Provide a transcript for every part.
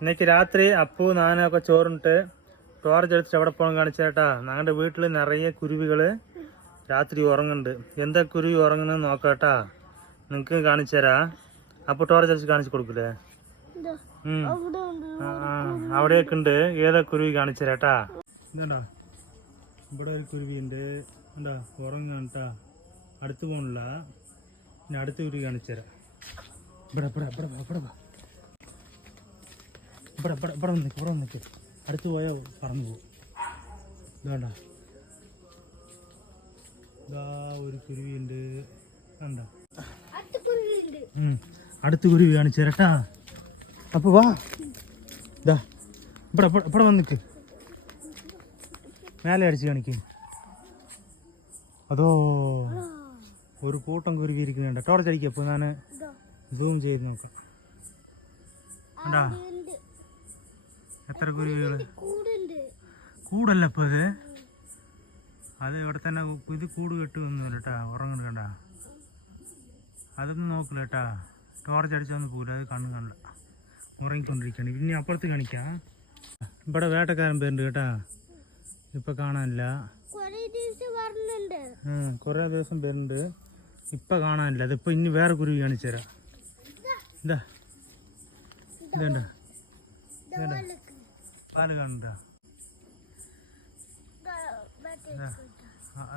ഇന്നേക്ക് രാത്രി അപ്പു നാനൊക്കെ ചോറിട്ട് ടോർച്ച് എടുത്തിട്ട് എവിടെ പോകണം കാണിച്ചേട്ടാ. ഞങ്ങളുടെ വീട്ടിൽ നിറയെ കുരുവികള് രാത്രി ഉറങ്ങുന്നുണ്ട്. എന്താ കുരുവി ഉറങ്ങുന്നത് നോക്കാട്ടാ, നിങ്ങക്ക് കാണിച്ചു തരാ. അപ്പൊ ടോർച്ച് അടിച്ച് കാണിച്ചു കൊടുക്കൂലേ? അവിടെയൊക്കെ ഉണ്ട്. ഏതാ കുരുവി കാണിച്ചു തരാട്ടാ. എന്താ ഇവിടെ ഒരു കുരുവി ഉണ്ട്. എന്താ ഉറങ്ങാട്ടാ, അടുത്ത് പോണില്ല. പിന്നെ അടുത്ത കുരുവി കാണിച്ചു തരാം. ഇവിടെ വന്നിക്ക് അടുത്ത് പോയാൽ പറന്നു പോകും. ഇതാണ്ട ഇതാ ഒരു കുരുവി ഉണ്ട്. കണ്ട അടുത്ത കുരുവി കാണിച്ചു തരട്ടാ. അപ്പൊ വാ, ഇതാ ഇവിടെ വന്നിക്ക് മേലെ അടിച്ച് കാണിക്ക്. അതോ ഒരു കൂട്ടം കുരുവി ഇരിക്കുന്നുണ്ട്. ടോർച്ച് അടിക്കുക. അപ്പോൾ ഞാൻ സൂം ചെയ്ത് നോക്കാം. കണ്ടാ എത്ര കുരുവികൾ? കൂടല്ല ഇപ്പൊ അത് ഇവിടെ തന്നെ ഇത് കൂട് കെട്ട് വന്നില്ല കേട്ടാ. ഉറങ്ങണ കണ്ട, അതൊന്നും നോക്കില്ല കേട്ടാ. ടോർച്ച് അടിച്ചൊന്നും പോകില്ല, അത് കണ്ണ് കാണില്ല, ഉറങ്ങിക്കൊണ്ടിരിക്കുകയാണ്. പിന്നെ അപ്പുറത്ത് കാണിക്കാം. ഇവിടെ വേട്ടക്കാരൻ പേരുണ്ട് കേട്ടാ, ഇപ്പൊ കാണാനില്ല. കുറേ ദിവസം പേരുണ്ട്, ഇപ്പൊ കാണാനില്ല. അതിപ്പോ ഇനി വേറെ കുരുവി കാണിച്ചു തരാം. ഇതാ ഇതേണ്ട പാല് കാണണ്ട,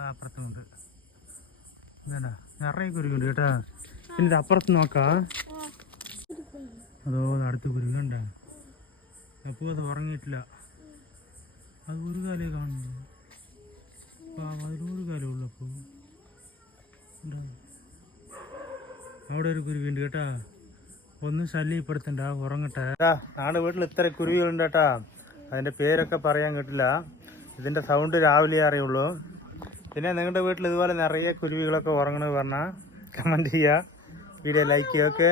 അപ്പുറത്തുമുണ്ട്. ഇതേണ്ട നിറയെ കുരുവിണ്ട് കേട്ടാ. പിന്നെ ഇത് അപ്പുറത്ത് നോക്കാം. അതോ അടുത്ത കുരുവി കണ്ട. അപ്പോൾ അത് ഉറങ്ങിയിട്ടില്ല, അത് ഒരു കാലേ കാണുന്നു. അതിലൊരു കാലേ ഉള്ളു. അപ്പോൾ അവിടെ ഒരു കുരുവിണ്ട് കേട്ടാ. ഒന്നും ശല്യപ്പെടുത്തണ്ട, ഉറങ്ങട്ടെ. നാളെ വീട്ടിൽ ഇത്ര കുരുവികളുണ്ട് കേട്ടാ. അതിന്റെ പേരൊക്കെ പറയാൻ കിട്ടില്ല, ഇതിന്റെ സൗണ്ട് രാവിലെ അറിയുള്ളൂ. പിന്നെ നിങ്ങളുടെ വീട്ടിൽ ഇതുപോലെ നിറയെ കുരുവികളൊക്കെ ഉറങ്ങണമെന്ന് പറഞ്ഞാൽ കമന്റ് ചെയ്യുക, വീഡിയോ ലൈക്ക് ചെയ്യുക. ഓക്കെ.